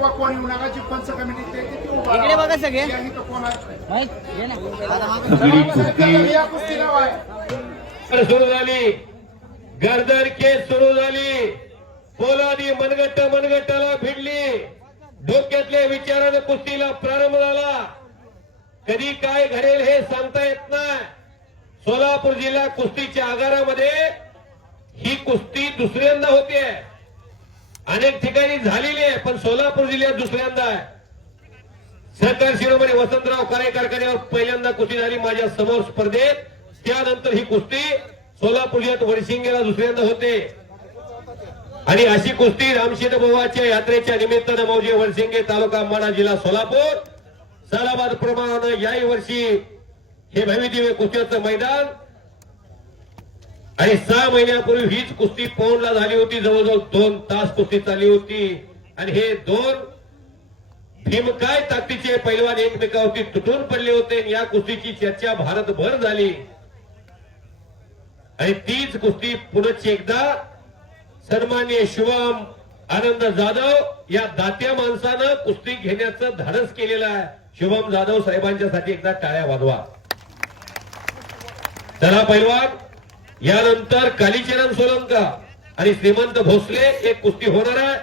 किंवा कोण येऊ नका जी पंच कमिटी ते इकडे बघा सगळे कोण आहे या कुस्तीला आहे सुरू झाली, गर्दन केस सुरू झाली, पोलादी मनगट्टाला भिडली, डोक्यातल्या विचारानं कुस्तीला प्रारंभ झाला. कधी काय घडेल हे सांगता येत नाही. सोलापूर जिल्हा कुस्तीच्या आगारामध्ये ही कुस्ती दुसऱ्यांदा होते. अनेक ठिकाणी झालेली आहे, पण सोलापूर जिल्ह्यात दुसऱ्यांदा आहे. सहकार शिरोमणी वसंतराव काळे कारखान्यावर पहिल्यांदा कुस्ती झाली माझ्या समोर स्पर्धेत. त्यानंतर ही कुस्ती सोलापूर जिल्ह्यात वडशिंगेला दुसऱ्यांदा होते. आणि अशी कुस्ती रामशेठ बुवाच्या यात्रेच्या निमित्तानं मौजे वडसिंगे तालुका माडा जिल्हा सोलापूर सालाबाद प्रमाणानं याही वर्षी हे भव्यदिव्य कुस्तीचं मैदान. आणि 6 महिन्यापूर्वी हीच कुस्ती पौंडला झाली होती. जवळजवळ 2 तास कुस्ती चालली होती. आणि हे 2 भीमकाय ताकदीचे पैलवान एकमेकावरती तुटून पडले होते. या कुस्तीची चर्चा भारतभर झाली. आणि तीच कुस्ती पुनश्च एकदा सन्माननीय शुभम आनंद जाधव या दात्या माणसानं कुस्ती घेण्याचं धाडस केलेलं आहे. शुभम जाधव साहेबांच्यासाठी एकदा टाळ्या वाजवा. चला पैलवान, यानंतर कालीचरण सोलंका आणि श्रीमंत भोसले एक कुस्ती होणार आहे.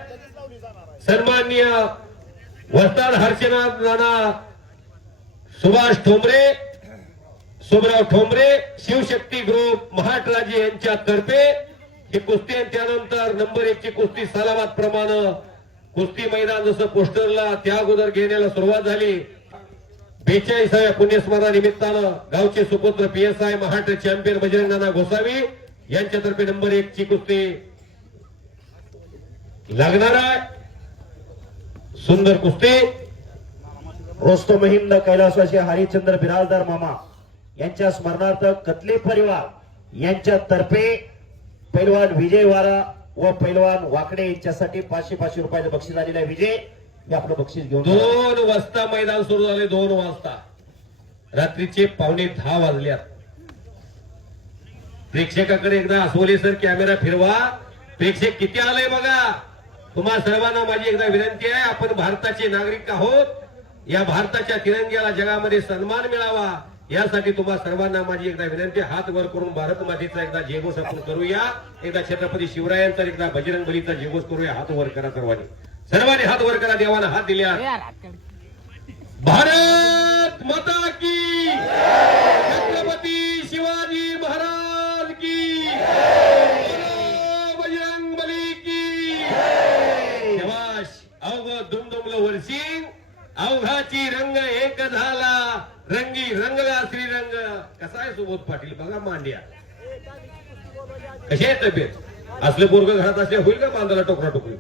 सन्माननीय वस्ताद हर्षनाथ नाना, सुभाष ठोंबरे, सुभराव ठोंबरे, शिवशक्ती ग्रुप महाराष्ट्र यांच्या तर्फे ही कुस्ती. त्यानंतर नंबर 1 ची कुस्ती सालाबाद प्रमाणे कुस्ती मैदान जसं पोस्टरला त्या अगोदर घेण्याला सुरुवात झाली. 42व्या पुण्यस्मरणा निमित्तानं गावचे सुपुत्र PSI महाराष्ट्र चॅम्पियन बजरंग नाना गोसावी यांच्यातर्फे नंबर 1 ची कुस्ती लागणार आहे. सुंदर कुस्ती. रोस्तम हिंद कैलासवासी हरिश्चंद्र बिराजदार मामा यांच्या स्मरणार्थ कतले परिवार यांच्यातर्फे पैलवान विजय वारा व पैलवान वाकडे यांच्यासाठी 500 रुपयाचं बक्षीस आलेलं आहे. विजय हे आपलं बक्षीस घेऊन 2 वाजता मैदान सुरू झाले. 2 वाजता रात्रीचे 9:15 वाजल्यात. प्रेक्षकाकडे एकदा अस्वले सर कॅमेरा फिरवा. प्रेक्षक किती आलंय बघा. तुम्हा सर्वांना माझी एकदा विनंती आहे, आपण भारताचे नागरिक आहोत. या भारताच्या तिरंग्याला जगामध्ये सन्मान मिळावा यासाठी तुम्हा सर्वांना माझी एकदा विनंती. हात वर करून भारत मातेचा एकदा जयघोष आपण करूया. एकदा छत्रपती शिवरायांचा, एकदा बजरंग बलीचा जयघोष करूया. हात वर करा सर्वांनी हात वर करा. देवाला हात दिल्या. भारत माता की, छत्रपती शिवाजी महाराज की, बजरंग बली की. शबाश. अवघ दुमदुमलं वर्षी अवघाची रंग एक झाला, रंगी रंगला श्रीरंग. कसा आहे सुबोध पाटील बघा मांड्या. कशी आहे तब्येत? असलं पोरग घरात असल्या होईल का बांधाला टोकरा टोकरी?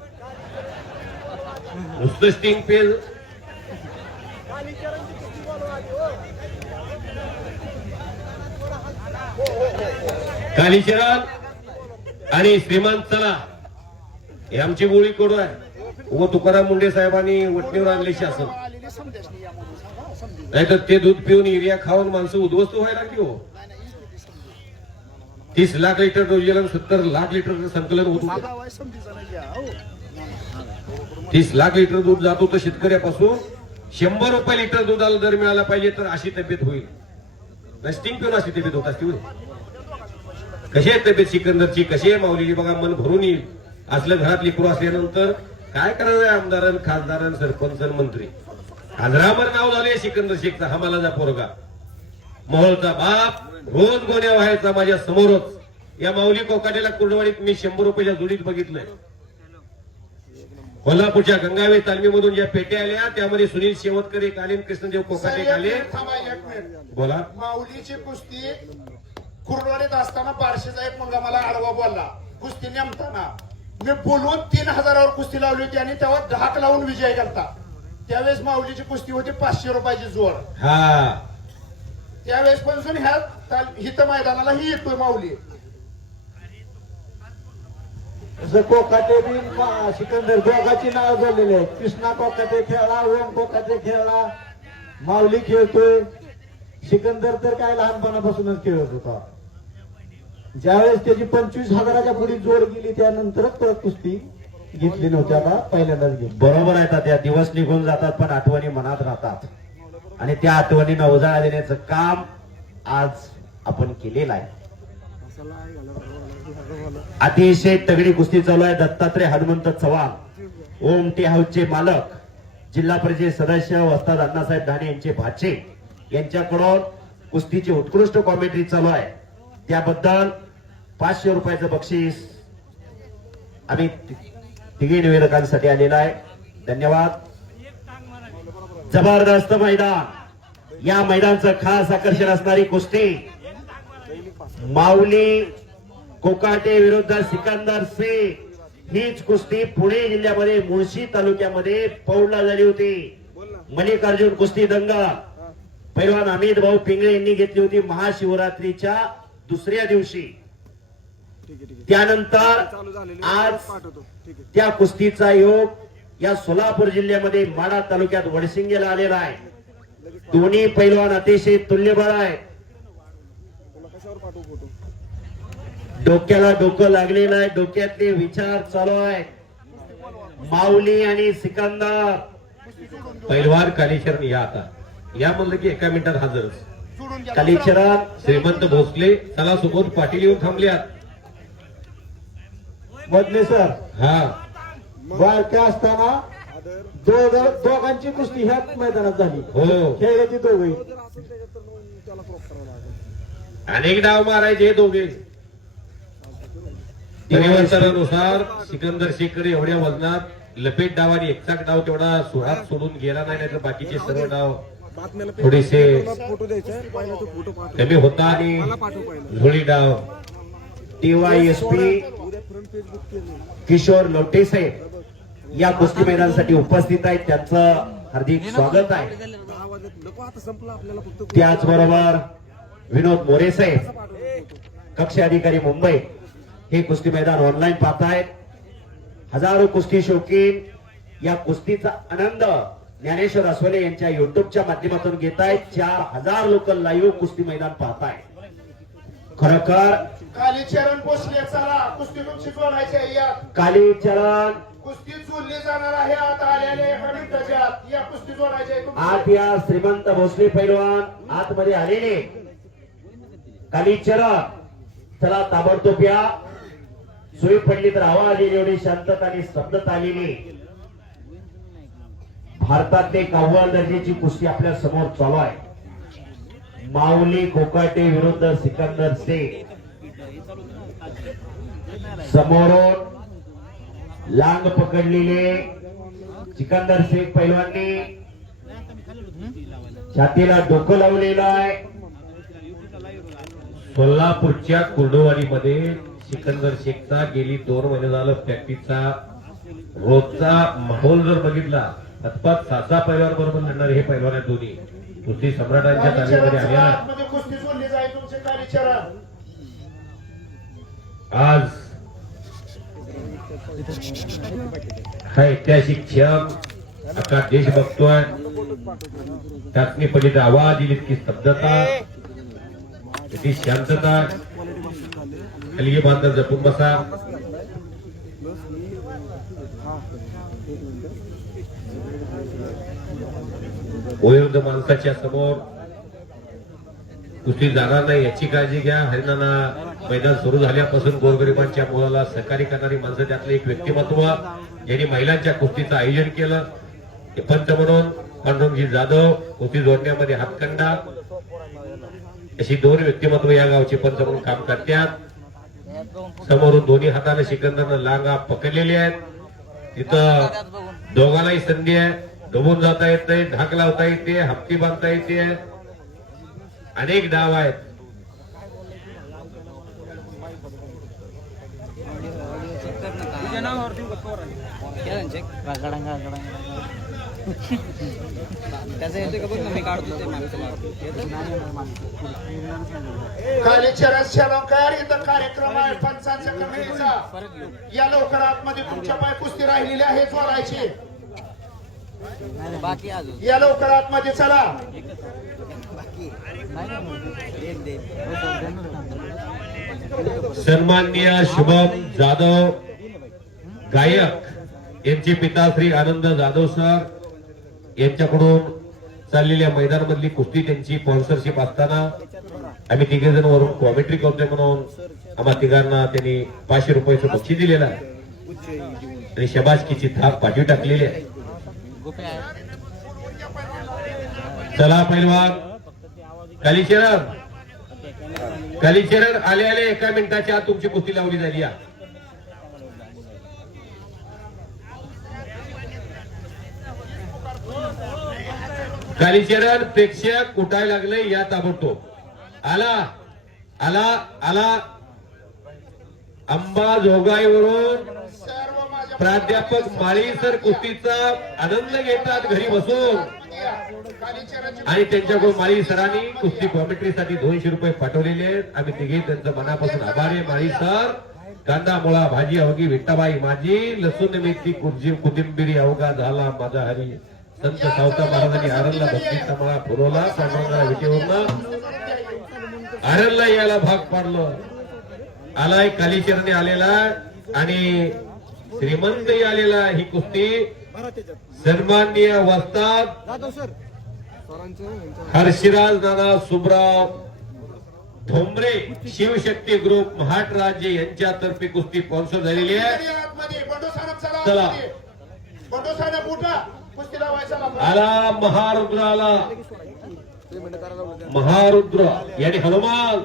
नुसतं स्टिंग पेज. कालीचरण आणि श्रीमंत चला हे आमची गोळी कडू आहे. व तुकाराम मुंडे साहेबांनी वटणीवर आणले शासन. नाहीतर ते दूध पिऊन युरिया खाऊन माणसं उद्ध्वस्त व्हायला लागली हो. 30 लाख लिटर रोजीला 70 लाख लिटर संकलन होत होतं. 30 लाख लिटर दूध जात होतं शेतकऱ्यापासून. 100 रुपये लिटर दुधाला दर मिळाला पाहिजे तर अशी तब्येत होईल. नस्टिंग पिऊन अशी तब्येत होत असते. कशी आहे तब्येत सिकंदरची? कशी आहे माऊलीची? बघा मन भरून येईल. असलं घरात लेकरू असल्यानंतर काय करायचं? आमदारान, खासदारान, सरपंच, मंत्री. आजरामर नाव झाले सिकंदर शेखचा. हा मला जा पोरगा मोहोळचा बाप रोज गोण्या व्हायचा माझ्या समोरच. या माऊली कोकाटेला कुर्डवाडीत मी 100 रुपयाच्या जोडीत बघितलंय. कोल्हापूरच्या गंगावे तालमीमधून ज्या पेट्या आल्या त्यामध्ये सुनील शेवतकर एक आले, कृष्णदेव कोकाटे एक आले. बोला. माऊलीची कुस्ती कुर्डवाडीत असताना बारशेचा एक मुलगा मला आडवा बोलला कुस्ती नेमताना. मी बोलून 3000वर कुस्ती लावली होती आणि तेव्हा 10 लावून विजय केलता. त्यावेळेस माऊलीची कुस्ती होती 500 रुपयाची जोड. हा त्यावेळेस पासून ह्या हित मैदानाला ही येतोय माऊली. कोकाटे बी सिकंदर दोघांची नाव झालेली आहेत. कृष्णा कोकाटे खेळला, ओम कोकाटे खेळला, माऊली खेळतोय. सिकंदर तर काय लहानपणापासूनच खेळत होता. ज्यावेळेस त्याची 25,000च्या पुढे जोड गेली त्यानंतरच परत कुस्ती घेतली नव्हती, आता पहिल्यांदाच घेतली. बरोबर आहे तात्या, दिवस निघून जातात पण आठवणी मनात राहतात आणि त्या आठवणींना उजाळा देण्याचं काम आज आपण केलेलं आहे. अतिशय तगडी कुस्ती चालू आहे. दत्तात्रय हनुमंत चव्हाण ओम टी हाऊसचे मालक, जिल्हा परिषद सदस्य वस्ताद अण्णासाहेब धाणे यांचे भाचे यांच्याकडून कुस्तीची उत्कृष्ट कॉमेंट्री चालू आहे. त्याबद्दल 500 रुपयाचं बक्षीस आम्ही तिघी निवेदकांसाठी आलेला आहे. धन्यवाद. जबरदस्त मैदान. या मैदानाचं खास आकर्षण असणारी कुस्ती माऊली कोकाटे विरुद्ध सिकंदर शेख. हीच कुस्ती पुणे जिल्ह्यामध्ये मुळशी तालुक्यामध्ये पौडला झाली होती. मल्लिकार्जुन कुस्ती दंगा पैलवान अमित भाऊ पिंगळे यांनी घेतली होती महाशिवरात्रीच्या दुसऱ्या दिवशी. त्यानंतर आज त्या कुस्तीचा योग या सोलापूर जिल्ह्यामध्ये माढा तालुक्यात वडसिंगेला आलेला आहे. दोन्ही पैलवान अतिशय तुल्यबळ आहे. डोक्याला डोकं लागलेलं आहे, डोक्यातले विचार चालू आहे. माऊली आणि सिकंदर. पैलवान कालीचरण या आता या म्हणलं की एका मिनिटात हजरच. कालीचरण श्रीमंत भोसले चला सुबोध पाटील येऊन थांबल्यात. मधले सर हा बारक्या असताना दोघांची कुस्ती ह्याच मैदानात झाली. हो, खेळायची दोघे. अनेक डाव मारायचे हे दोघे. परिवर्तनानुसार सिकंदर शेखकडे एवढ्या वजनात लपेट डाव आणि एकचाक डाव तेवढा सुहात सोडून गेला नाही, तर बाकीचे सर्व डाव थोडेसे कमी होता आणि झोळी डाव. DYSP किशोर लोटे साहेब या कुस्ती मैदानासाठी उपस्थित आहेत. त्यांचं हार्दिक स्वागत आहे. त्याचबरोबर विनोद मोरे साहेब कक्ष अधिकारी मुंबई हे कुस्ती मैदान ऑनलाईन पाहतायत. हजारो कुस्ती शौकीन या कुस्तीचा आनंद ज्ञानेश्वर अस्वले यांच्या युट्यूबच्या माध्यमातून घेत आहेत. 4000 लोक लाईव्ह कुस्ती मैदान पाहतायत. खरोखर कालीचरण पोचले. चला कुस्ती तुमची जोडायची या कालीचरण कुस्ती जोडली जाणार आहे. आता आलेले एका मिनिटाच्या आत या कुस्ती जोडायची आहे तुमची. आत या श्रीमंत भोसले पैलवान आतमध्ये आलेले. कालीचरण चला ताबडतोब या. सोयी पडली तर आवाज येईल एवढी शांतता आणि स्तब्धता आलेली. भारतातले अव्वल दर्जाची कुस्ती आपल्या समोर चालू आहे. माऊली कोकाटे विरुद्ध सिकंदर शेख. समोरून लांग पकडलेले सिकंदर शेख पैलवाननी छातीला डोकं लावलेलं आहे. सोलापूरच्या कुर्डुवाडीमध्ये सिकंदर शेखचा गेली 2 महिने झालं प्रॅक्टिसचा रोजचा माहोल जर बघितला अथपात 6 पैलवान बरोबर लढणारे हे पैलवान आहेत दोन्ही. कुस्ती सम्राटांच्या ताब्यामध्ये आलेला आतमध्ये कुस्ती जोडली जाईल तुमचे कालीचरण. आज हा ऐतिहासिक क्षण अख्खा देश बघतोय. चाचणी पडली आवाज येईल इतकी स्तब्धता, इतकी शांतता. हलगी बांधत जपून बसा. वयोवृद्ध माणसाच्या समोर कुस्ती जाणार नाही याची काळजी घ्या. हरिणाना मैदान सुरू झाल्यापासून गोरगरिबांच्या मुलाला सहकार्य करणारी माणसं त्यातलं एक व्यक्तिमत्व यांनी महिलांच्या कुस्तीचं आयोजन केलं. हे पंच म्हणून पांडुरंगजी जाधव कुस्ती जोडण्यामध्ये हातखंडा अशी 2 व्यक्तिमत्व या गावचे पंच म्हणून काम करतात. समोरून दोन्ही हाताने सिकंदरनं लांगा पकडलेले आहेत. तिथं दोघांनाही संधी आहे. डोबून जाता येते, ढाक लावता येते, हप्ती बांधता येते. अनेक डाव आहेत. कालीचरण शेलंकर इथं कार्यक्रम आहे पंचांच्या कमिटीचा. या लवकर आतमध्ये तुमच्या पाय कुस्ती राहिलेली आहे जोडायची. या लवकर आतमध्ये चला. सन्माननीय शुभम जाधव गायक यांचे पिता श्री आनंद जाधव सर यांच्याकडून चाललेल्या मैदानामधली कुस्ती त्यांची स्पॉन्सरशिप असताना आम्ही तिघे जण वरून कॉमेंट्री करतोय म्हणून आम्हा तिघांना त्यांनी 500 रुपयाचं बक्षीस दिलेलं आहे आणि शबासकीची थाप पाठी टाकलेली आहे. चला पैलवान कालीचरण आले एका मिनिटाच्या आत तुमची कुस्ती लावली झाली या. कालीचरण प्रेक्षक कुटायला लागले या ताबडतोब. आला आला आला अंबाजोगाईवरून सर्व माझ्या प्राध्यापक माळी सर कुस्तीचा आनंद घेतात घरी बसून कालीचरणाची आणि त्यांच्याकडून माळी सरांनी कुस्ती कॉमेंट्रीसाठी 200 रुपये पाठवलेले आहेत. आम्ही तिघे त्यांचं मनापासून आभारी आहे. माळी सर कांदा मुळा भाजी अवघी विठ्ठाबाई माझी लसूण मेथी कुर्जी कोथिंबिरी अवघा झाला माझा हरी संत सावता महाराजांनी आरणला बत्तीसचा मळा फुलवला पांडुरंगाला विटेवरनं आरणला यायला भाग पाडलं. आलाय कालीचरणी आलेला आणि श्रीमंतही आलेला. ही कुस्ती सन्माननीय वस्ताद हर्षिराज नाना सुबराव ठोंबरे शिवशक्ती ग्रुप महाट राज्य यांच्यातर्फे कुस्ती स्पॉन्सर झालेली आहे. आतमध्ये बंडू साहेब चला चला. आतमध्ये. बंडू साहेब उठा कुस्ती लावायचा लागला. आला महारुद्र आला महारुद्र यांनी हनुमान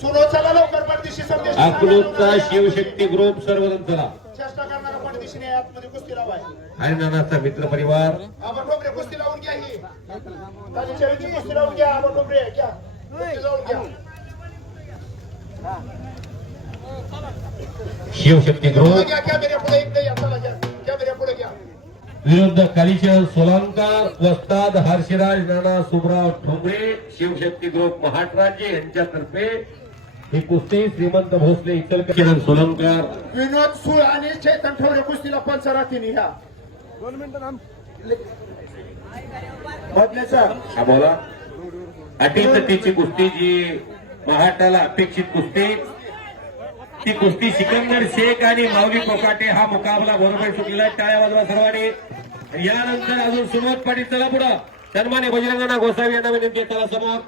सुनो चला लवकर पडदिशी संदेश अकलूजचा शिवशक्ती ग्रुप सर्वजण चला. चेष्टा करणारा पडदिशीने आतमध्ये कुस्ती लावाय. आणि नानाचा मित्र परिवार आपण डोबरे कुस्ती लावून घ्या ही कालीचरणाची कुस्ती लावून घ्या. आपण डोबरे घ्या कुस्ती लावून घ्या. शिवशक्ती ग्रुप घ्या कॅमेऱ्या पुढे एकदा या चला घ्या कॅमेऱ्या पुढे घ्या. विरुद्ध कालीचरण सोलांकर वस्ताद हर्षराज नाना सुबराव ठोंबरे शिवशक्ती ग्रुप महाट राज्य यांच्यातर्फे ही कुस्ती श्रीमंत भोसले इचलकरंजी सोलंकर विनोद सुळ आणि चैतन ठवरे कुस्तीला पंचरातीने ह्या 2 मिनिटं बदले सर. हा बोला. अटीतटीची कुस्ती जी महाटाला अपेक्षित कुस्ती ती कुस्ती सिकंदर शेख आणि माऊली कोकाटे हा मुकाबला बरोबर सुटलेला आहे. टाळ्या वाजवा सर्वांनी. यानंतर अजून सुरुवात पाटील चला पुढं. सन्मान्य बजरंगनाथ गोसावी यांना विनंती आहे चला समोर.